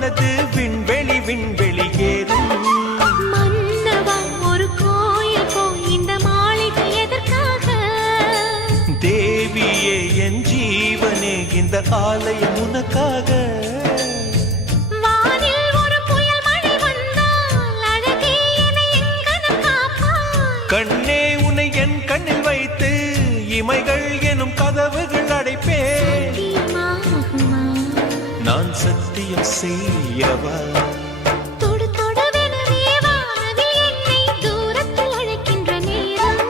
மனது விண்வெளி விண்வெளி ஏறும். மன்னவா ஒரு கோயில் போய் இந்த மாளிகை எதற்காக? தேவியே என் ஜீவனே இந்த ஆலயம் உனக்காக. வானில் ஒரு புயல் மழை வந்தால் அழகே என்னை எங்கனம் காப்பாய். கண்ணே உன்னை என் கண்ணில் வைத்து இமைகள் எனும் கதவுகள் அடைப்பேன். சத்தியமாகுமா? நான் சத்தியம் செய்யவா? தொடு தொடுவெனவே வானவில் என்னை தூரத்தில் அழைக்கின்ற நேரம்.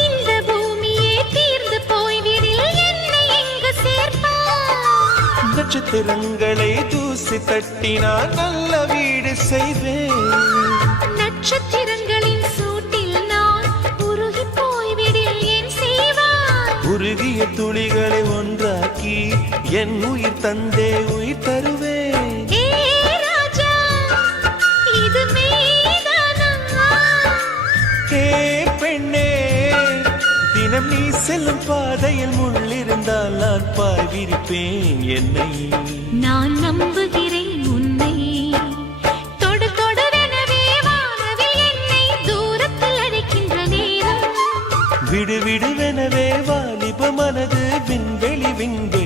இந்த பூமியே தீர்ந்து போய்விடில் என்னை எங்கு சேர்ப்பாய்? நட்சத்திரங்களை தூசி தட்டினால் நல்ல வீடு செய்வேன். நட்சத்திரங்களின் சூட்டில் நான் உருகி போய்விடில் என் செய்வாய்? உருகிய துளிகளை ஒன்றாக்கி என் உயிர் தந்தே உயிர் தருவேன். ஏ ராஜா, இது மெய்தானா? ஹே பெண்ணே, தினம் நீ செல்லும் பாதையில் முள்ளிருந்தால் நான் பாய் விரிப்பேன் என்னை. நான் நம்புகிறேன் உன்னை. தொடு தொடுவெனவே வானவில் என்னை தூரத்தில் அழைக்கின்ற நேரம். விடு விடுவெனவே வாலிப மனது விண்வெளி விண்வெளி